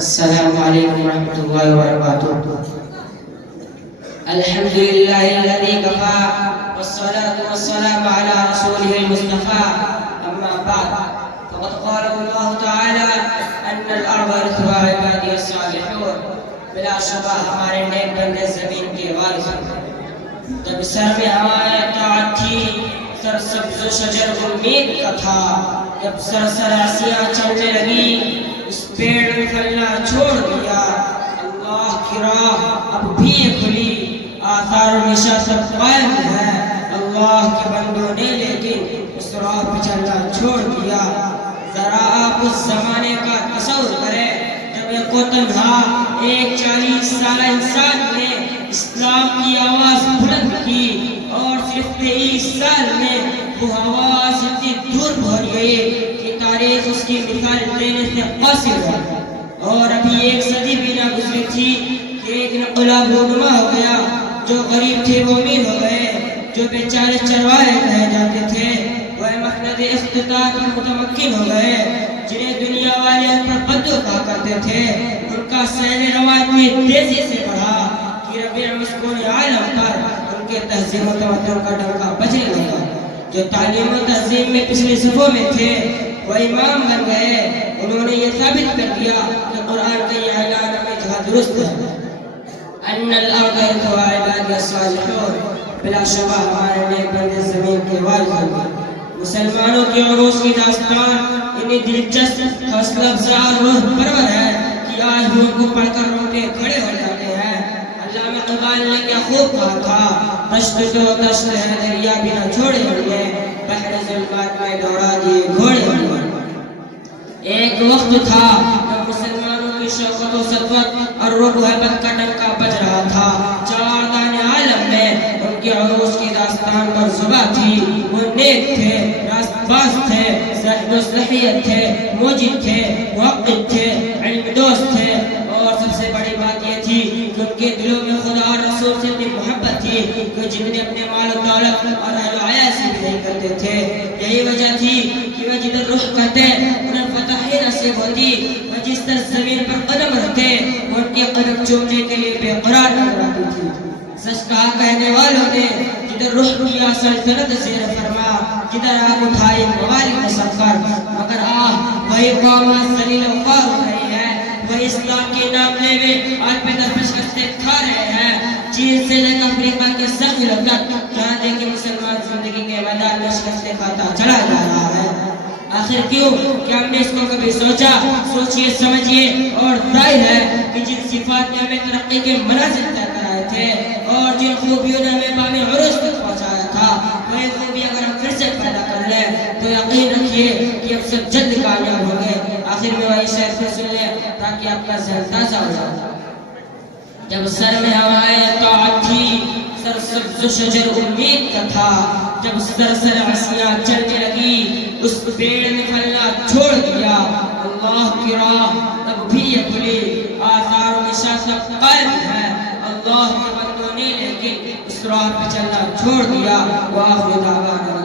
السلام علیکم ورحمۃ اللہ وبرکاتہ۔ الحمد للہ الذی کفا والصلاة والسلام علی رسولہ المصطفى، اما بعد فقد قال اللہ تعالی ان الارض يرثها عبادی الصالحون۔ بلا شبہ ہمارے نیک بندے زمین کے وارث ہیں۔ جب سر میں ہماری اطاعت تھی، سرسبز و شجر امید کا تھا، جب سرسراسیاں چلنے لگی، اس پیڑ میں پھلنا چھوڑ دیا، اللہ کی راہ اب بھی کھلی، آثار ہمیشہ سب قائم ہے اللہ کے بندوں نے، لیکن اس راہ پہ چلنا چھوڑ دیا۔ ذرا آپ اس زمانے کا تصور کریں جب ایک تنہا ایک 40 سالہ انسان نے اسلام کی آواز بلند کی، اور صرف 23 سال میں وہ آواز اتنی دور پہنچ گئی کہ تاریخ اس کی مثال دینے سے قاصر ہے۔ اور ابھی ایک صدی بھی نہ گزری تھی کہ ایک انقلاب رونما ہو گیا، جو غریب تھے وہ امیر ہو گئے، جو بیچارے چرواہے کہے جاتے تھے وہ مسند افتتاح پر متمکن ہو گئے، جنہیں دنیا والے ان پر بدو کہا کرتے تھے، ان کا سین رواج میں تیزی سے بڑھا کہ ربیع مسکون عالم پر ان کے تہذیب و تمدن کا ڈنکا بجنے لگا۔ جو تعلیم و تہذیب میں پچھلے صفوں میں تھے وہ امام بن گئے، انہوں نے یہ ثابت کر دیا کہ قرآن کا یہ اعلان ہمیں جہاں درست ہے، ان الارض يرثها عبادی الصالحون۔ بلا شبہ ہمارے نیک بندے زمین کے وارث ہیں۔ مسلمانوں کی عروس کی داستان اتنی دلچسپ، حوصلہ افزا اور روح پرور ہے کہ آج بھی ان کو پڑھ کر روٹے کھڑے ہو جاتے ہیں۔ علامہ اقبال نے کیا خوب کہا تھا، دشت جو دشت ہے دریا بھی نہ چھوڑے ہوئے، بحر ظلمات میں دوڑا دیے گھوڑے ہوئے۔ ایک وقت تھا جب مسلمانوں کی شوکت و سطوت اور رعب و ہیبت کا ڈنکا بج رہا تھا، چار دانے عالم میں ان کی عروس کی داستان پر زباں تھی۔ وہ نیک تھے، راست باز تھے، صاحب صلاحیت تھے، موجد تھے، محقق تھے، علم دوست تھے، اور سب سے بڑی بات یہ تھی کہ ان کے دلوں میں خدا اور رسول سے اتنی محبت تھی کہ جتنے اپنے مال و دولت اور اہل و عیال سے بھی نہیں کرتے تھے۔ یہی وجہ تھی کہ وہ جدھر رخ کرتے انہیں فتح ہی نصیب ہوتی، وہ جس طرح زمین پر قدم رکھتے وہ ان کے قدم چومنے کے لیے بے قرار نظر آتی تھی۔ سچ کہا کہنے والوں نے، جدھر رخ کیا سلطنت زیر فرما، جدھر آگ اٹھائی ممالک مسخر، مگر وہی قوم ذلیل و خوار ہو رہی ہے، وہی اسلام کے نام لے میں آج پہ در شکستیں کھا رہے ہیں، چین سے لے کر افریقہ کے سخت تک، جہاں دیکھے مسلمان زندگی کے میدان میں شکستیں کھاتا چلا جا رہا ہے۔ آخر کیوں؟ کیا ہم نے اس کو کبھی سوچا؟ سوچئے سمجھئے، اور ظاہر ہے کہ جن صفات نے ہمیں ترقی کے منازل طے کرائے تھے اور جن خوبیوں نے ہمیں بام عروج تک پہنچایا تھا، وہی خوبی اگر ہم پھر سے پیدا کر لیں تو یقین رکھیے کہ ہم سب جلد کامیاب ہوں گے۔ آخر میں وہی شعر پھر سن لیں تاکہ آپ کا ذہن تازہ ہو جائے۔ جب سر میں ہماری اطاعت تھی، سرسبز و شجر امید کا تھا، جب سرسراسیاں چلنے لگی، اس پیڑ نے پھلنا چھوڑ دیا، اللہ کی راہ اب بھی یہ کھلی، آثار ہمیشہ سب قائم ہے اللہ کے بندوں نے، لیکن اس راہ پہ چلنا چھوڑ دیا۔ وآخر دعوانا